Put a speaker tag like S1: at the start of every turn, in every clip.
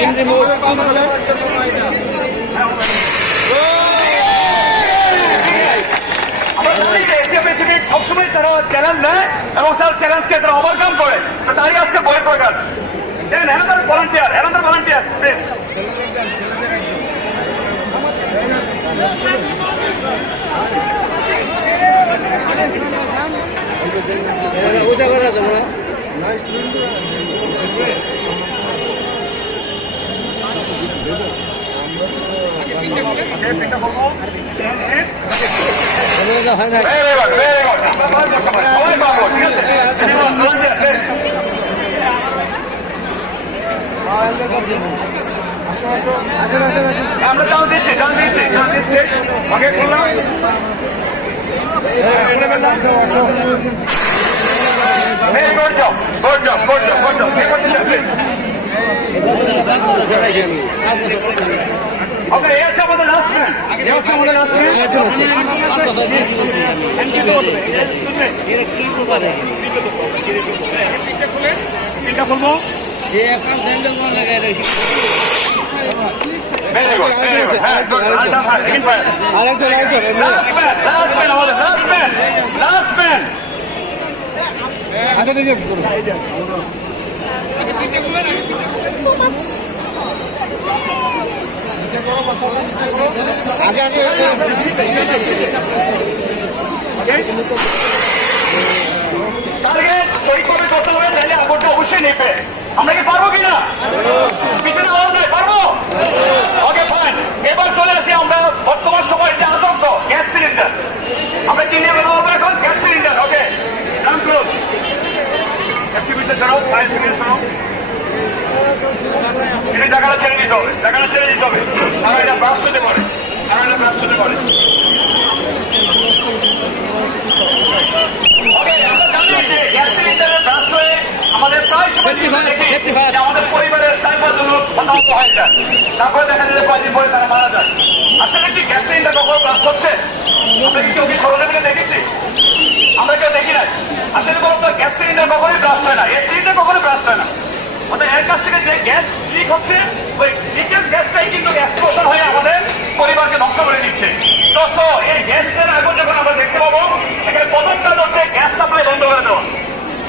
S1: Pin remote
S2: সবসময় তারা challenge নেয় এবং তার চ্যালেঞ্জকে তারা ওভারকাম করে তারই আজকে বই প্রকার then another volunteer another volunteer please
S1: ওটা করা যাবে না ওটা হয় না
S2: ভেরি গুড ভেরি গুড আমরা পারব সবাই সবাই পারব ঠিক আছে Anyone, volunteer, please. আমরা চাল দিচ্ছি চাল দিচ্ছি চাল দিচ্ছি ওকে খুললাম very good job good job good job good job কে করতেছেন প্লিজ ওকে এই আছে আমাদের লাস্ট ম্যান এই হচ্ছে আমাদের লাস্ট ম্যান তিনটা খুলবো
S1: যে আপনার স্যান্ডেল কোন লাগায় রেখে
S2: হ্যাঁ
S3: আরেকজন আরেকজন
S2: লাস্ট ম্যান আমাদের লাস্ট ম্যান লাস্ট ম্যান
S3: আচ্ছা ঠিক আছে করুন। আগে আগে
S2: টার্গেট করে করতে হবে তাহলে আগুনটা অবশ্যই নেবে আমরা কি পারব কিনা পিছনে আওয়াজ নাই পারব ওকে ফাইন এবার চলে আসি আমরা বর্তমান সময় যে আতঙ্ক গ্যাস সিলিন্ডার আমরা কি নিয়ে বেরোবো এখন gas cylinder okay run close এক্সটিভিশন সরাও ফায়ার সিলিন্ডার সরাও এটা জায়গাটা ছেড়ে দিতে হবে জায়গাটা ছেড়ে দিতে হবে তারা এটা ব্রাস্ট হতে পারে তারা এটা ব্রাস্ট হতে পারে ওকে, আমরা জানি যে গ্যাস সিলিন্ডারের ব্রাস্ট হয়ে আমাদের প্রায় সময়
S1: Safety first,
S2: দেখি
S1: safety first.
S2: যে আমাদের হয়ে হয় না। এই সিলিন্ডার কখনোই ব্রাস্ট হয় না। এর কাছ থেকে যে গ্যাস লিক হচ্ছে, ওই লিকেজ গ্যাসটাই কিন্তু এক্সপ্লোশন হয়ে আমাদের পরিবারকে ধ্বংস করে দিচ্ছে। তো এই গ্যাসের আগুন যখন আমরা দেখতে পাবো, এখানে প্রথম হচ্ছে গ্যাস সাপ্লাই বন্ধ করে দেওয়া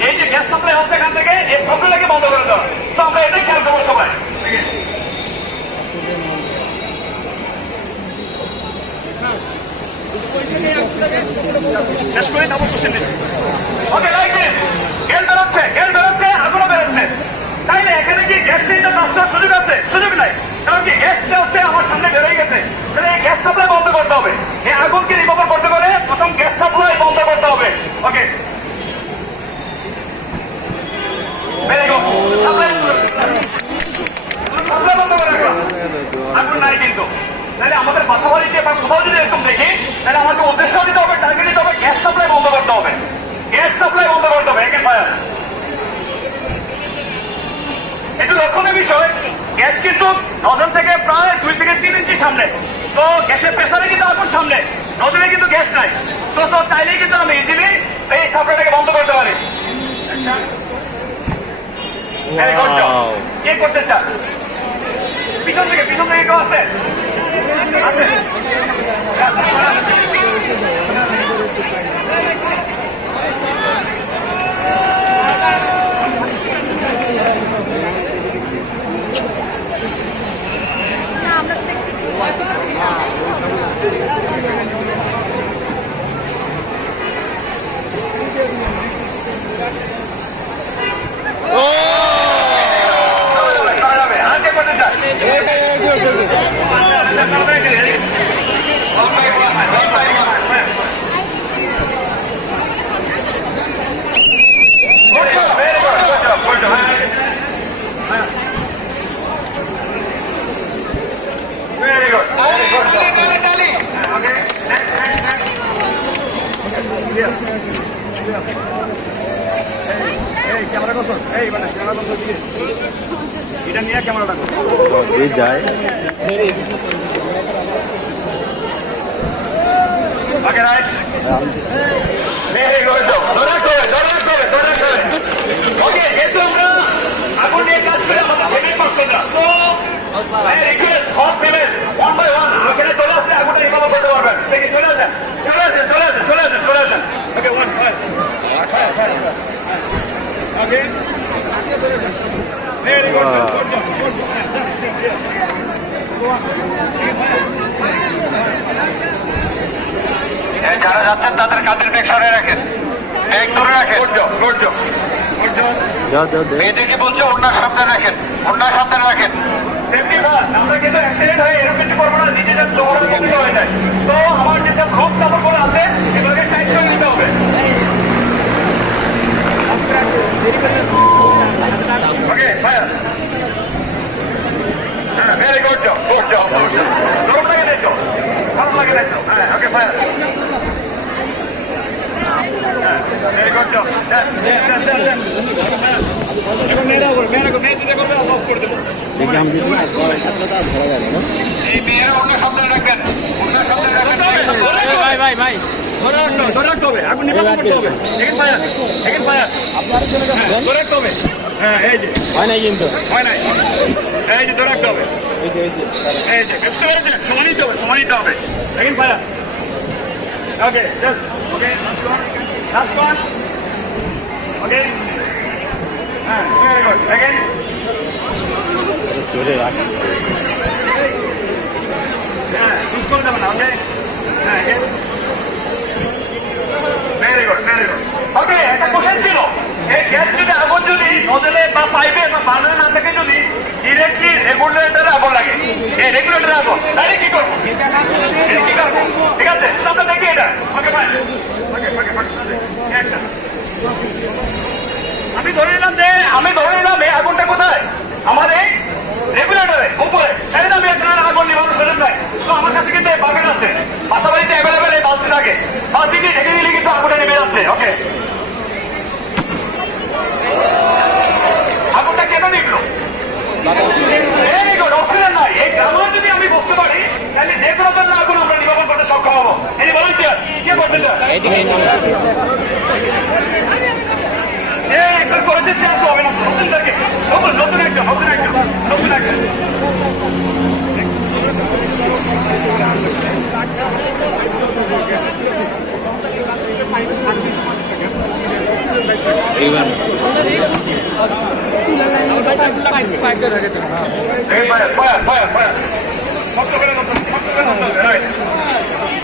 S2: এই যে গ্যাস সাপ্লাই হচ্ছে এখান থেকে। এই সাপ্লাইটাকে বন্ধ করে দেওয়া সো আমরা এটাই খেয়াল করব সবাই। শেষ করে তারপর কোশ্চেন দিচ্ছি। ওকে লাইক দিস গ্যাস বেরোচ্ছে গ্যাস বেরোচ্ছে আগুনও বেরোচ্ছে। তাই না এখানে কি গ্যাস সিলিন্ডার নষ্ট হওয়ার সুযোগ আছে? সুযোগ নাই। কারণ কি গ্যাসটা হচ্ছে আমার সামনে বেরোয় গেছে। তাহলে এই গ্যাস সাপ্লাই বন্ধ করতে হবে। এই আগুনকে রিকভার করতে গেলে প্রথম গ্যাস সাপ্লাই বন্ধ করতে হবে okay very good supply supply বন্ধ করে রাখো আগুন নাই কিন্তু তাহলে আমাদের বাসা বাড়িতে বা কোথাও যদি এরকম দেখি তাহলে আমাকে উদ্দেশ্য দিতে হবে টার্গেট দিতে হবে গ্যাস সাপ্লাই বন্ধ করতে হবে গ্যাস সাপ্লাই বন্ধ করতে হবে একে ফায়ার একটু লক্ষণের বিষয় গ্যাস কিন্তু নজল থেকে প্রায় দুই থেকে তিন ইঞ্চি সামনে প্রেসারে কিন্তু আগুন সামনে। নদীতে কিন্তু গ্যাস নাই। তো সব চাইলেই কিন্তু আমি ইজিলি এই সাপ্লাইটাকে বন্ধ করতে পারি। কে করতে চান পিছন থেকে পিছন থেকে কেউ আছে? আছে
S4: না আমরা তো দেখতেছি
S2: করা যাবে আর কে করতে চান
S3: এই, এই, এই, এই, এই, এই।
S2: Very good. Okay. Next, next, next. Here. এই, এই, ক্যামেরা করছ? এই, মানে, ক্যামেরা করছ দিকে। এটা নিয়ে ক্যামেরাটা করো
S5: যে যায়
S2: ওকে রাইট ভেরি গুড ধরে করে ধরে করে ধরে করে ওকে যেহেতু আমরা আগুন নিয়ে কাজ করে আমাদের ভেবে পারতো না তো রিকোয়েস্ট সব ফিমেল ওয়ান বাই ওয়ান এখানে চলে আসলে আগুনটা রিকভার করতে পারবেন দেখি চলে আসেন চলে আসেন চলে আসেন চলে আসেন চলে আসেন okay one five okay very good যারা যাচ্ছেন তাদের কাঁধের ব্যাগ সরে রাখেন। ব্যাগ ধরে রাখেন। মেয়েদেরকে বলছে ওনার সাবধান রাখেন ওনার সাবধান রাখেন। সেফটি আমরা কিন্তু অ্যাক্সিডেন্ট হয়ে এরকম কিছু করব না নিজেদের দৌড়ার হয়ে তো আমার যেসব আছে এগুলোকে টাইট করে নিতে হবে। ওকে ফায়ার হ্যাঁ very good job good job গরম লাগে নাই তো গরম লাগে নাই তো হ্যাঁ okay fire very good job এখন মেয়েরা করবে মেয়েরা করবে মেয়েদের করবে অফ করে দেবো এই মেয়েরা অন্য সামনে রাখবেন অন্য সামনে রাখবেন ভাই ভাই ভাই ধরে রাখতে হ্যাঁ যে
S3: হয় কিন্তু
S2: হয় যে ধরে রাখতে হবে এই যে ওয়ান লাস্ট ওয়ান ওকে হ্যাঁ ভেরি গুড এগেন হ্যাঁ মিস করে দেবেন ওকে হ্যাঁ again very good very good okay একটা কোশ্চেন ছিল। এই গ্যাস যদি আগুন যদি নজলে বা পাইপে বা বার্নারে না থাকে যদি ডিরেক্টলি রেগুলেটরে আগুন লাগে। এই রেগুলেটরে আগুন। তাহলে কি করব? কি করব ঠিক আছে তো আমরা দেখি এটা ওকে ফাইন ওকে ওকে অ্যাকশন আমি ধরে নিলাম যে আমি ধরে নিলাম এই আগুনটা কোথায় আমার এই রেগুলেটরে উপরে তাই না আমি আপনার আগুন নিবানোর সুযোগ নাই তো আমার কাছে কিন্তু বাগান আছে বাসা বাড়িতে অ্যাভেলেবেল এই বালতি থাকে বালতি দিয়ে ঢেকে দিলে কিন্তু আগুনটা নেমে যাচ্ছে ওকে আগুনটা কেন নিবলো ভেরি গুড অক্সিজেন নাই এই গ্রামে যদি আমি বুঝতে পারি তাহলে যে কোনো ধরনের আগুন আমরা নিবারণ করতে সক্ষম হব এনি ভলান্টিয়ার কে করবে স্যার এ একবার করেছে সে আর তো